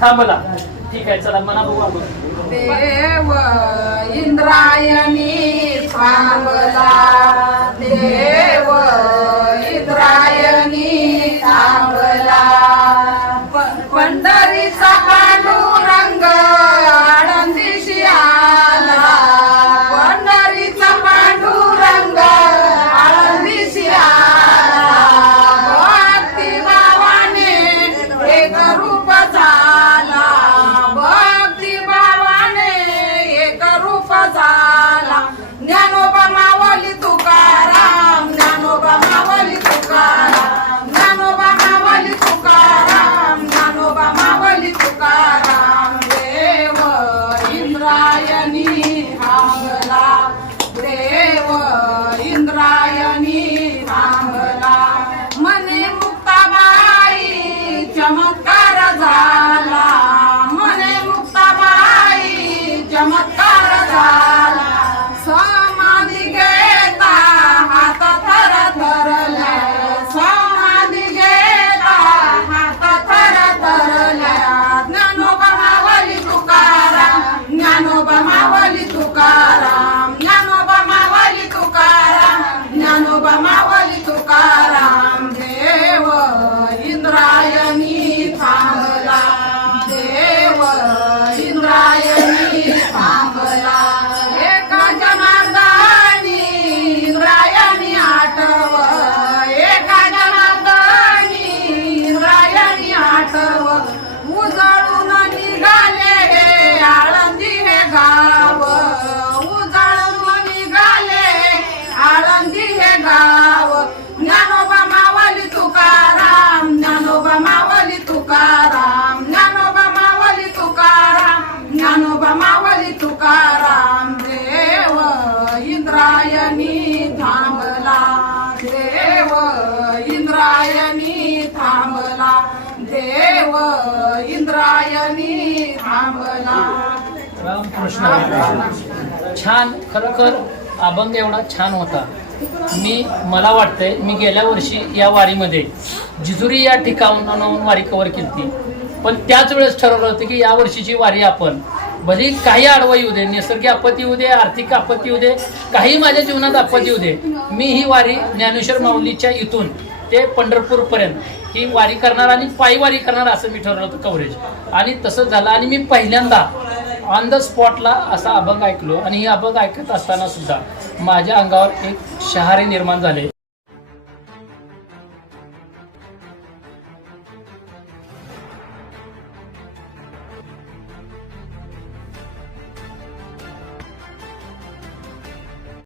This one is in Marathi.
थांबला. ठीक आहे, चला मना बघू आपण. देव इंद्रायणी थांबला, देव इंद्रायणी थांबला. पंढरीचा पांडुरंग आळंदीशी आला, पंढरीचा पांडुरंग आळंदीशी आला. भक्ती भावाने एक रूप झाला, भक्ती भावाने एक रूप झाला. ज्ञानोबा मावली तुकाराम, ज्ञानोबा मावली तुकाराम, ज्ञानोबा मावली तुकाराम, ज्ञानोबा मावली तुकाराम. देव इंद्रायणी थांबला, देव इंद्रायणी थांबला. मने मुक्ताबाई चमत्कार झाला, मने मुक्ताबाई चमत्कार झाला. समाधी घेता हात थर थरल्या, समाधी घेता हात थर थरल्या. ज्ञानोबा मावली तुकाराम, ज्ञानोबा मावली तुकाराम, ज्ञानोबा मावली तुकाराम, ज्ञानोबा मावली तुकाराम. देव इंद्रायणी थांबला, देव इंद्रायणी थांबला. एका जनार्दनी इंद्रायणी आठव, एका जनार्दनी इंद्रायणी आठव. उजळून निघाले हे आळंदी हे गाव, उजळून निघाले आळंदी हे गाव. ज्ञानोबा मावली तुकाराम, ज्ञानोबा मावली तुकाराम, ज्ञानोबा मावली तुकाराम, ज्ञानोबा मावली तुकाराम. देव इंद्रायणी थांबला, देव इंद्रायणी थांबला, देव इंद्रायणी थांबला. रामकृष्ण. छान, खरोखर अभंग एवढा छान होता. मला वाटतंय मी गेल्या वर्षी या वारीमध्ये जिजुरी या ठिकाणाहून वारी कव्हर केली, पण त्याच वेळेस ठरवलं होतं की या वर्षीची वारी आपण भले काही आडवा येऊ दे, नैसर्गिक आपत्ती येऊ दे, आर्थिक आपत्ती येऊ दे, काही माझ्या जीवनात आपत्ती येऊ दे, मी ही वारी ज्ञानेश्वर माऊलीच्या इथून ते पंढरपूरपर्यंत ही वारी करणार आणि पायी वारी करणार असं मी ठरवलं होतं कव्हरेज. आणि तसंच झालं. आणि मी पहिल्यांदा ऑन द स्पॉटला असा अभंग ऐकलो आणि ही अभंग ऐकत असताना सुद्धा माझ्या अंगावर एक शहारे निर्माण झाले.